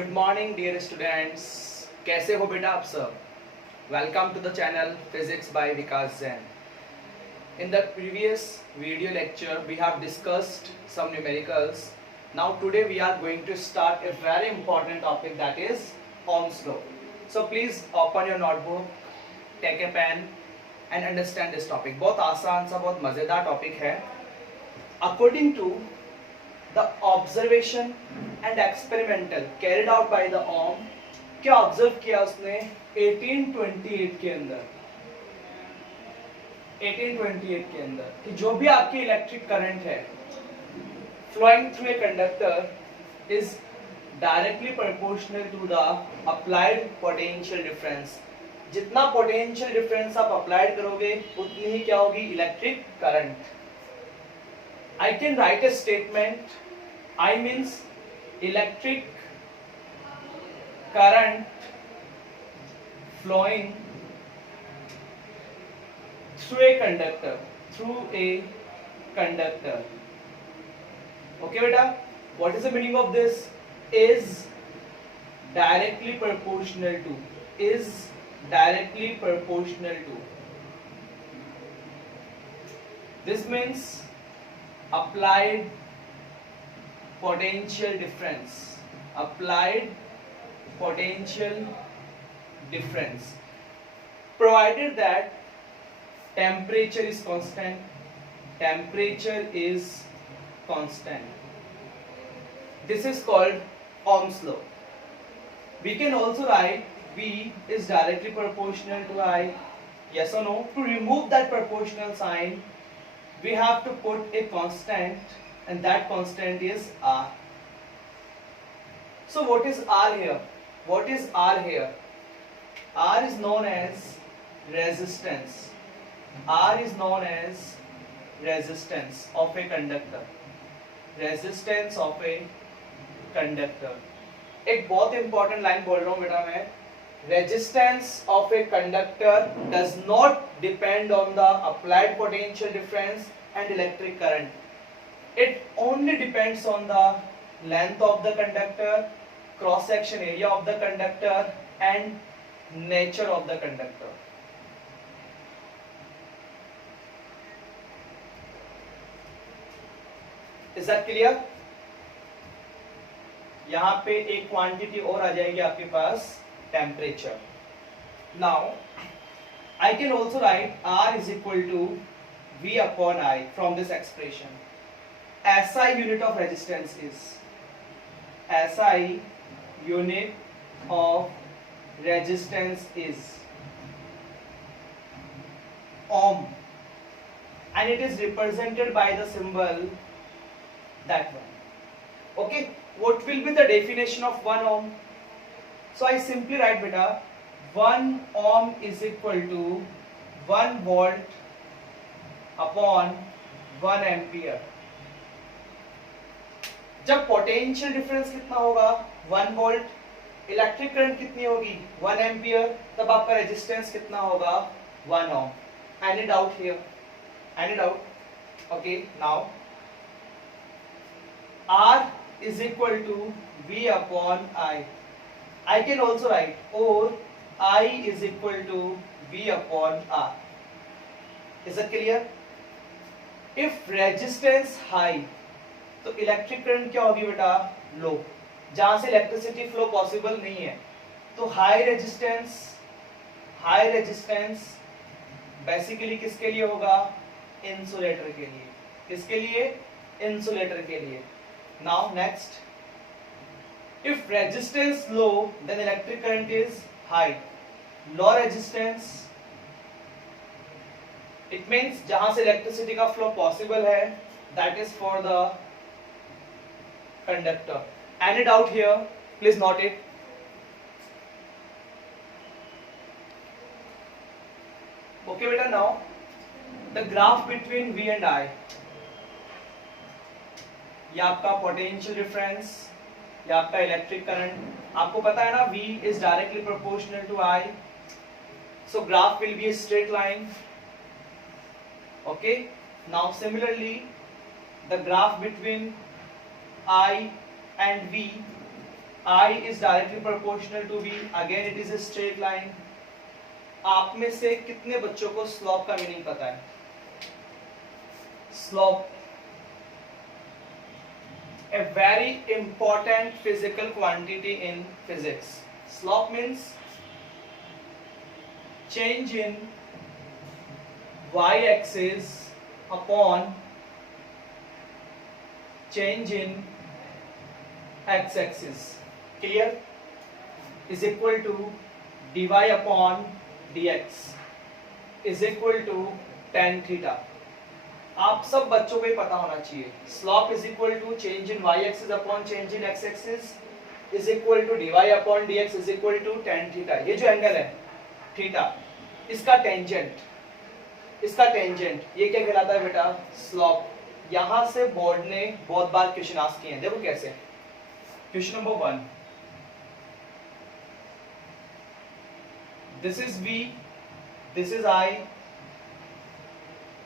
Good morning dear students, कैसे हो बेटा आप सब। Welcome to the channel physics by Vikas Jain. In the previous video lecture we have discussed some numericals. Now today we are going to start a very important topic, that is Ohm's law. So please open your notebook, take a pen and understand this topic. बहुत आसान सा बहुत मजेदार topic है. According to the observation and experimental carried out by the Ohm, क्या observe किया उसने 1828 के अंदर 1828 के अंदर कि जो भी आपकी इलेक्ट्रिक करंट है flowing through a conductor is directly proportional to the applied potential difference. जितना पोटेंशियल डिफरेंस आप अप्लाइड करोगे उतनी ही क्या होगी electric current. I can write a statement. I means electric current flowing through a conductor. Okay, beta. What is the meaning of this? Is directly proportional to. Is directly proportional to. This means applied potential difference. Applied potential difference, provided that temperature is constant. Temperature is constant. This is called Ohm's law. We can also write V is directly proportional to I. Yes or no? To remove that proportional sign, we have to put a constant, and that constant is R. So what is R here? What is R here? R is known as resistance. R is known as resistance of a conductor. Resistance of a conductor. एक बहुत important line बोल रहा हूँ बेटा मैं. Resistance of a conductor does not depend on the applied potential difference and electric current. It only depends on the length of the conductor, cross section area of the conductor and nature of the conductor. Is that clear? यहाँ पे एक quantity और आ जाएगी आपके पास, temperature. Now I can also write R is equal to V upon I from this expression. SI unit of resistance is SI unit of resistance is ohm, and it is represented by the symbol that one. Okay, what will be the definition of 1 ohm? So I simply write beta 1 ohm is equal to 1 volt upon 1 ampere. जब potential difference कितना होगा 1 volt, electric current कितनी होगी 1 ampere, तब आपका resistance कितना होगा 1 ohm. Any doubt here? Any doubt? Okay, now R is equal to V upon I. I can also write or I is equal to V upon R. Is that clear? If resistance high, तो electric current क्या होगी बेटा लो, जहां से electricity flow possible नहीं है. तो high resistance basically किसके लिए होगा? इंसुलेटर के लिए. किसके लिए? इंसुलेटर के लिए. Now next, if resistance low then electric current is high. Low resistance it means जहां से इलेक्ट्रिसिटी का फ्लो पॉसिबल है, that is for the conductor. Any doubt here? Please note it. Okay beta, now the graph between V and I. ये आपका potential difference, ये आपका electric current. आपको पता है ना V is directly proportional to I. So graph will be a straight line. Okay. Now similarly, the graph between I and V I is directly proportional to V. Again it is a straight line. आप में से कितने बच्चों को slope का meaning पता है? Slope, a very important physical quantity in physics. Slope means change in y-axis upon change in x-axis. Clear? Is equal to dy upon dx is equal to tan theta. आप सब बच्चों को ही पता होना चाहिए. Slope is equal to change in y axis upon change in x axis is equal to d y upon d x is equal to tan theta. ये जो angle है थीटा, इसका टेंजेंट ये क्या कहलाता है बेटा? स्लोप. यहां से बोर्ड ने बहुत बार क्वेश्चन आस्क किए हैं. देखो कैसे. Question number 1, this is V, this is I.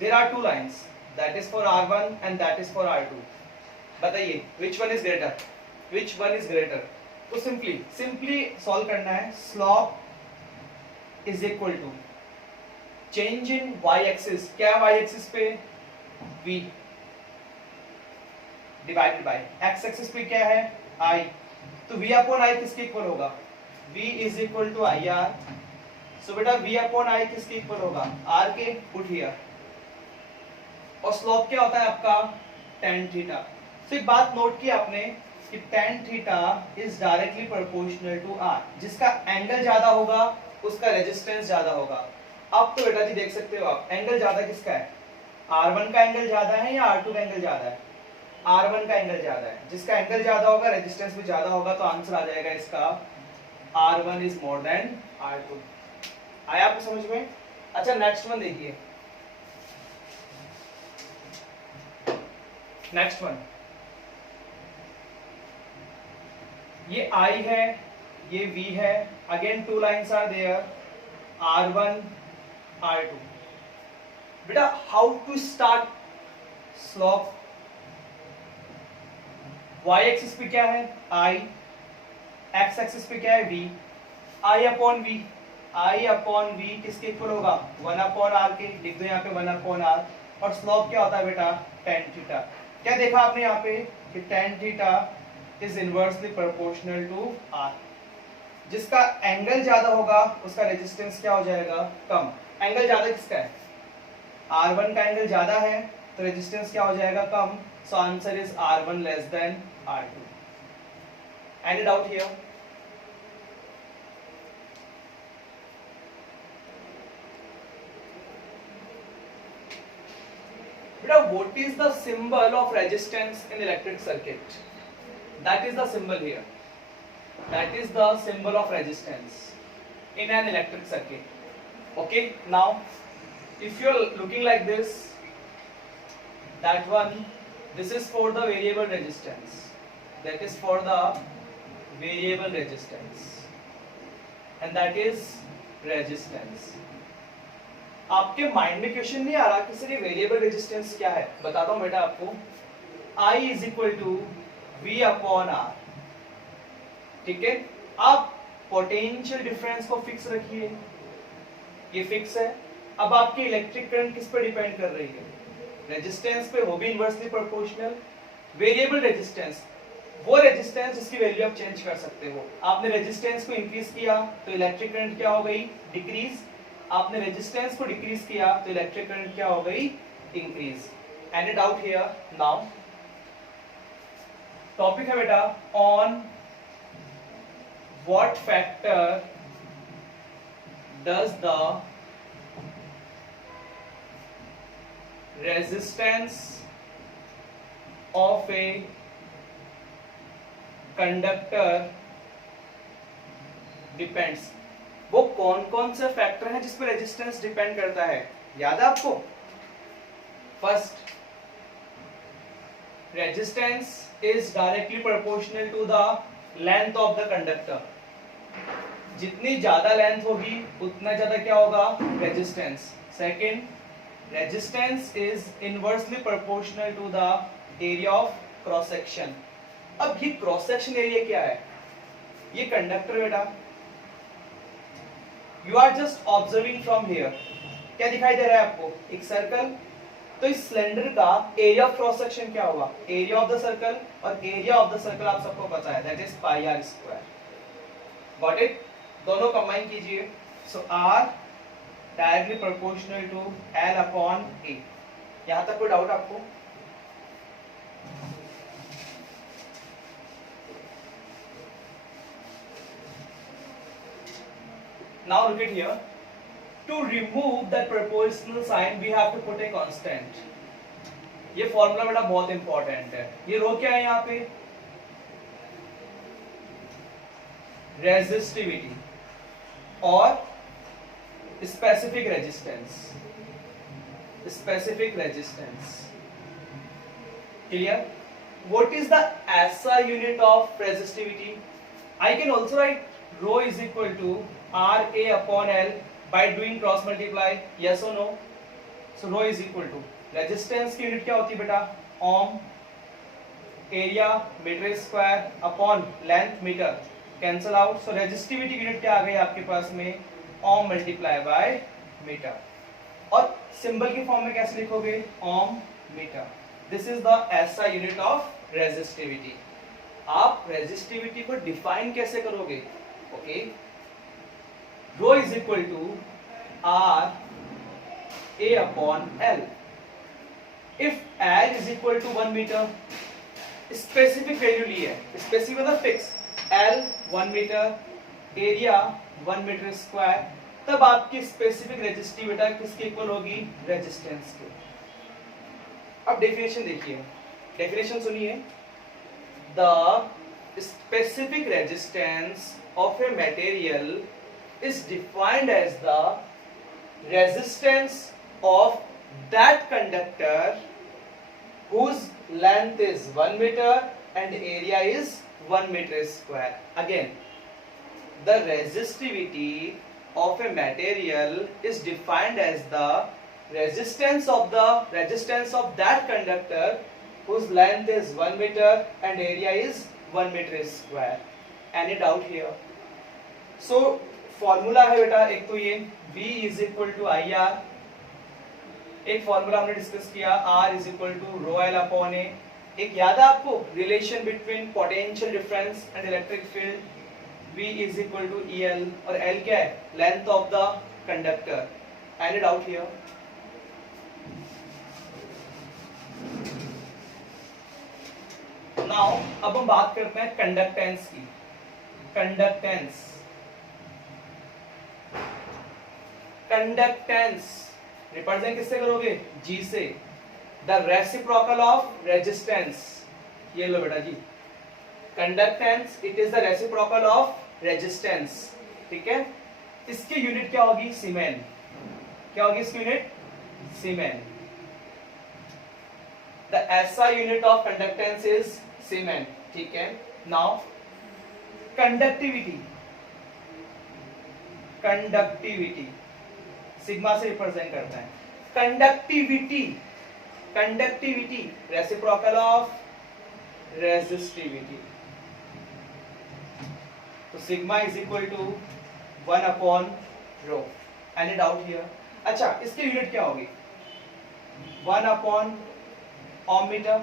There are two lines, that is for R1 and that is for R2. बताइए which one is greater? Which one is greater? तो simply solve करना है. Slope is equal to change in y axis. क्या है y axis पे? V divided by x axis पे क्या है? I. तो V अपॉन I किसके इक्वल होगा? V is equal to IR. So बेटा V अपॉन I किसके इक्वल होगा? R के. Put here. और स्लोप क्या होता है आपका? tan theta. तो एक बात नोट की आपने कि tan theta is directly proportional to R. जिसका एंगल ज्यादा होगा उसका रेजिस्टेंस ज्यादा होगा. अब तो बेटा जी देख सकते हो आप, एंगल ज्यादा किसका है? R1 का एंगल ज्यादा है या R2 का एंगल ज्यादा है? R1 का एंगल ज्यादा है. जिसका एंगल ज्यादा होगा रेजिस्टेंस भी ज्यादा होगा. तो आंसर आ जाएगा इसका R1 is more than R2. आया आपको समझ में? अच्छा नेक्स्ट वन देखिए. नेक्स्ट वन, ये I है, ये V है. Again two lines are there, R1 R2. बेटा how to start slope? y axis पे क्या है? I. x एक्सिस पे क्या है? V. I upon V. I upon V किसके इक्वल होगा? 1 अपॉन R के. लिख दो यहाँ पे 1 अपॉन R. और स्लोप क्या होता है बेटा? tan theta. क्या देखा आपने यहाँ पे कि tan theta is inversely proportional to R. जिसका एंगल ज्यादा होगा उसका रेजिस्टेंस क्या हो जाएगा? कम. एंगल ज्यादा किसका है? R1 का एंगल ज्यादा है तो रेजिस्टेंस क्या हो जाएगा? कम. So answer is R1 less than R2. Any doubt here? What is the symbol of resistance in electric circuit? That is the symbol here. That is the symbol of resistance in an electric circuit. Okay, now if you are looking like this, that one, this is for the variable resistance. That is for the variable resistance, and that is resistance. आपके mind में question नहीं आ रहा कि sir ये variable resistance क्या है? बताता हूं बेटा आपको. I is equal to V upon R. ठीक है. आप पोटेंशियल डिफरेंस को फिक्स रखिए, ये फिक्स है. अब आपकी इलेक्ट्रिक करंट किस पे डिपेंड कर रही है? रेजिस्टेंस पे, वो भी इनवर्सली प्रोपोर्शनल. वेरिएबल रेजिस्टेंस, वो रेजिस्टेंस जिसकी वैल्यू आप चेंज कर सकते हो. आपने रेजिस्टेंस को इंक्रीज किया तो इलेक्ट्रिक करंट क्या हो गई? डिक्रीज. आपने रेजिस्टेंस को डिक्रीज किया तो इलेक्ट्रिक करंट क्या हो गई? Increase. Any doubt here? Now topic है बेटा on what factor does the resistance of a conductor depends. वो कौन कौन से फैक्टर हैं जिस पर रेजिस्टेंस डिपेंड करता है? याद है आपको? First, resistance is directly proportional to the length of the conductor. जितनी ज्यादा लेंथ होगी उतना ज्यादा क्या होगा? Resistance. Second, resistance is inversely proportional to the area of cross section. अब ये क्रॉस सेक्शन एरिया क्या है? ये कंडक्टर बेटा, you are just observing from here, क्या दिखाई दे रहा है आपको? एक सर्कल। तो इस सिलेंडर का एरिया ऑफ क्रॉस सेक्शन क्या होगा? एरिया ऑफ द सर्कल, और एरिया ऑफ द सर्कल आप सबको पता है, that is pi R square. Got it? दोनों कंबाइन कीजिए। So R directly proportional to L upon A. यहां तक कोई डाउट आपको? Now look at here. To remove that proportional sign, we have to put a constant. ये formula बेटा बहुत important है। ये रो क्या है यहाँ पे? रेजिस्टिविटी और specific resistance. Specific resistance, clear? What is the SI unit of resistivity? I can also write rho is equal to RA upon L by doing cross multiply. Yes or no? So rho is equal to, resistance की unit क्या होती है बेटा? Ohm. Area metre square upon length metre, cancel out. So resistivity की unit क्या आ गई आपके पास में? Ohm multiply by metre. और सिंबल की फॉर्म में कैसे लिखोगे? Ohm metre. This is the SI unit of resistivity. आप रेजिस्टिविटी को डिफाइन कैसे करोगे? Okay, rho is equal to R A upon L. If L is equal to 1 metre, specific value ली है, स्पेसिफिक मतलब fix, L 1 metre, area 1 metre square, तब आपकी specific resistivity किसके इक्वल होगी? रेजिस्टेंस के। अब डेफिनेशन देखिए, डेफिनेशन सुनिए। The specific resistance of a material is defined as the resistance of that conductor whose length is 1 meter and area is 1 meter square. Again, the resistivity of a material is defined as the resistance of that conductor whose length is 1 meter and area is 1 meter square. Any doubt here? So formula है बेटा, एक तो ये V is equal to I R, एक formula हमने discuss किया R is equal to rho L upon A, एक याद है आपको relation between potential difference and electric field, V is equal to E L, और L क्या है? Length of the conductor. Any doubt here? Now अब हम बात करते हैं कंडक्टेंस की। कंडक्टेंस, कंडक्टेंस रिप्रेजेंट किससे करोगे? G से। द रेसिप्रोकल ऑफ रेजिस्टेंस, ये लो बेटा जी, conductance it is the reciprocal of resistance. ठीक है, इसकी यूनिट क्या होगी? सीमेन। क्या होगी इसकी unit? Siemens. The SI unit of conductance is siemens. ठीक है, नाउ कंडक्टिविटी, कंडक्टिविटी सिग्मा से रिप्रेजेंट करता है। Conductivity, conductivity reciprocal of resistivity. तो sigma is equal to 1 upon rho. Any doubt here? अच्छा, इसकी यूनिट क्या होगी? 1 अपॉन ओम मीटर।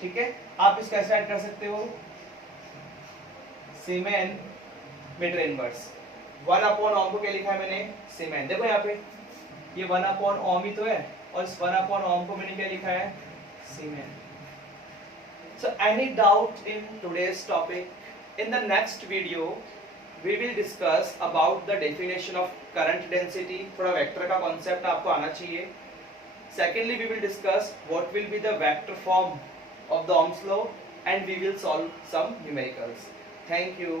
ठीक है, आप इसको ऐसे ऐड कर सकते हो, सीमेन मीटर इनवर्स। 1 अपॉन ओम को क्या लिखा है मैंने? सीमेन। देखो यहाँ पे ये 1 अपॉन ओम ही तो है, और इस 1 अपॉन ओम को मैंने क्या लिखा है? सीमेन। So any doubt in today's topic? In the next video we will discuss about the definition of current density. थोड़ा वेक्टर का कॉन्सेप्ट आपको आना चाहिए। Secondly, we will discuss what will be the vector form of the Ohm's law, and we will solve some numericals. Thank you.